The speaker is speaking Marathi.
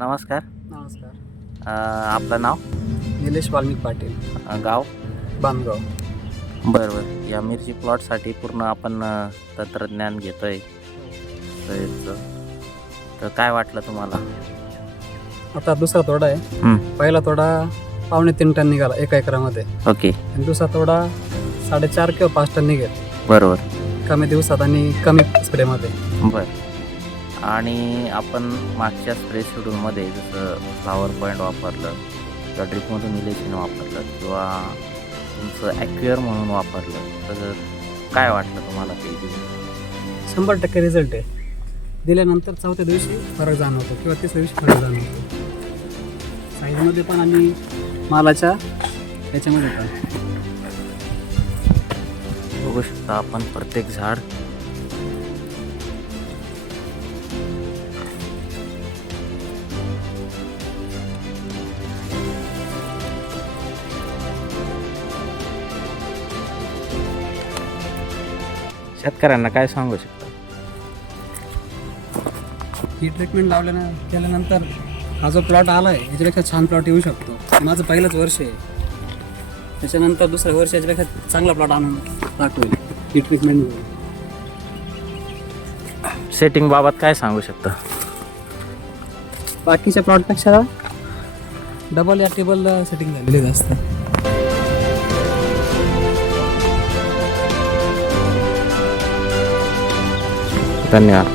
नमस्कार. नमस्कार. आपलं नाव? निलेश वाल्मिक पाटील, गाव? बांधगाव. बरं बरं. या मिरची प्लॉटसाठी पूर्ण आपण तंत्रज्ञान घेतोय तर काय वाटलं तुम्हाला? आता दुसरा तोडा आहे. पहिला तोडा 3.5 टन निघाला 1 एकरामध्ये. ओके. आणि दुसरा तोडा 4.5 किंवा 5 टन निघेल बरोबर. कमी दिवसात आणि कमी स्प्रेमध्ये. बरं. आणि आपण मागच्या स्प्रे शेड्यूलमध्ये जसं फ्लावर पॉईंट वापरलं किंवा ड्रिपमधून इलेक्शन वापरलं किंवा तुमचं ॲक्युअर म्हणून वापरलं तर काय वाटलं तुम्हाला ते? 100% रिझल्ट आहे. दिल्यानंतर 4थ्या दिवशी फरक जाणवतो किंवा 3ऱ्या दिवशी फरक जाणवतो. साईजमध्ये पण आणि मालाच्या याच्यामध्ये पण. बघू शकता आपण प्रत्येक झाड शेतकऱ्यांना काय सांगू शकता? ही ट्रीटमेंट केल्यानंतर हा जो प्लॉट आला आहे याच्यापेक्षा छान प्लॉट येऊ शकतो. माझं पहिलंच वर्ष आहे. त्याच्यानंतर दुसऱ्या वर्ष याच्यापेक्षा चांगला प्लॉट आणून दाखवेल ही ट्रीटमेंट. सेटिंग बाबत काय सांगू शकता? बाकीच्या प्लॉटपेक्षा डबल या टेबल सेटिंग झालेली जास्त. धन्यवाद.